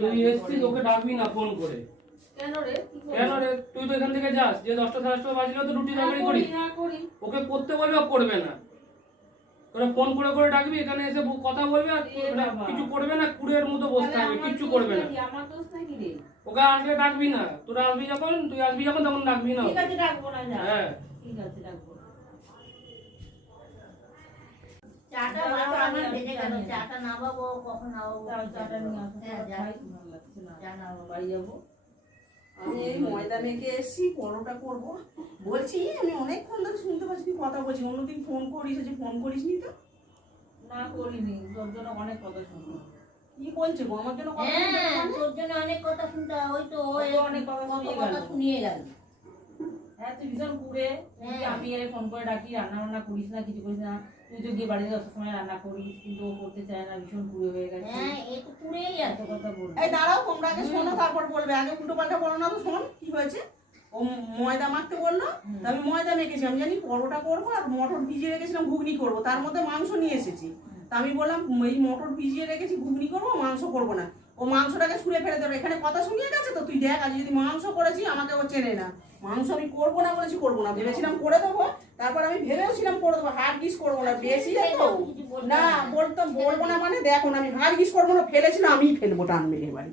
তুই এসছিস, ওকে ডাকবি না ফোন করে। কেন রে? তুই তো এখান থেকে যাস, যে 10টা 10:30 বাজলেও তো রুটি তরকারি করি। ওকে করতে বলবে, ও করবে না। তোরা ফোন করে করে ডাকবি, এখানে এসে কথা বলবে আর কিছু করবে না, কুড়ের মতো বসে থাকবে, কিচ্ছু করবে না। ওকে আসলে ডাকবি না, তুই আসবি যখন তখন ডাকবি না। ঠিক আছে, ডাকবো না। হ্যাঁ ঠিক আছে, ডাকবো না। চাটা বাবা আমার ভেজে গেল, চাটা নামাবো কখন নামাবো? চাটা নিয়ে আসো। হ্যাঁ যাই, ভালো লাগছে না, চা নামাবো, বাড়ি যাবো। আমি এই ময়দা মেখে এসেছি, পরোটা করবো বলছি। আমি অনেকক্ষণ ধরে শুনতে পাচ্ছি তুই কথা বলছি, অন্যদিন ফোন করিস, যে ফোন করিস নি তো? না করিনি, তোর জন্য অনেক কথা শুনবো। কি বলছে গো আমার জন্য? হ্যাঁ তোর জন্য অনেক কথা শুনতে হয়, ওই তো ওই অনেক কথা শুনিয়ে গেল। হ্যাঁ তুই ভীষণ কুড়ে, আমি এর ফোন করে ডাকি, রান্না বান্না করিস না, কিছু করিস না। তুই তো গিয়ে বাড়িতে 10টার সময় রান্না করিস, কিন্তু ও করতে চায় না, ভীষণ কুড়ে হয়ে গেছে। হ্যাঁ এ তো কুড়েই এত কথা বলবো। এই দাঁড়াও, তোমরা আগে শোনো তারপর বলবে। আগে উল্টো পাল্টা বলো না তো। শোন কি হয়েছে। ও ময়দা মাখতে বললো, আমি ময়দা মেখেছি। আমি জানি পরোটা করবো আর মটর ভিজিয়ে রেখেছিলাম ঘুগনি করবো, তার মধ্যে মাংস নিয়ে এসেছি। তা আমি বললাম এই মটর ভিজিয়ে রেখেছি, ঘুগনি করবো, মাংস করবো না। ও মাংসটাকে ছুঁড়ে ফেলে দেবে। এখানে কথা শুনিয়ে গেছে তো। তুই দেখ, আজ যদি মাংস করেছি আমাকে ও চেনে না। মাংস আমি করবো না বলেছি, করবো না ভেবেছিলাম, করে দেবো। তারপর আমি ভেবেওছিলাম করে দেবো, হাড় গিস করবো না, বেশি না বলবো না। মানে দেখো না, আমি হাড় গিস করবো না, ফেলেছিলাম, আমিই ফেলবো টান মেরে বাড়ি।